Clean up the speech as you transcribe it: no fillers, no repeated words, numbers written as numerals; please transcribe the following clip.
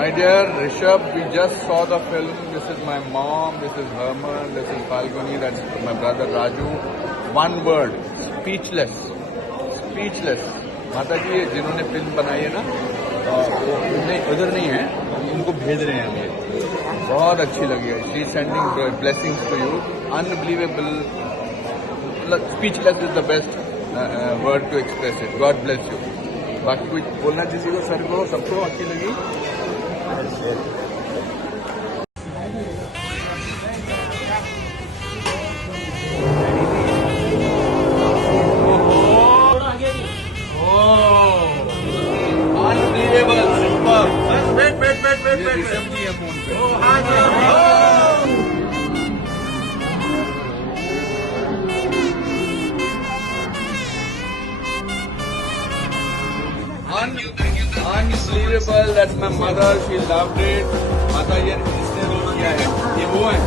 My dear Rishabh, we just saw the film. This is my mom, this is Herman, this is Falguni, that's my brother Raju. One word, speechless. Speechless. माता जी ये जिन्होंने film बनाई है ना, वो उधर नहीं है, उनको भेज रहे हैं हम ये. बहुत अच्छी लगी है. She is sending blessings to you. Unbelievable. Speechless is the best word to express it. God bless you. बाकी कुछ बोलना किसी को, सर को, सबको अच्छी लगी. Unbelievable that my mother, she loved it. माता ये इसने रोल किया है, ये वो है.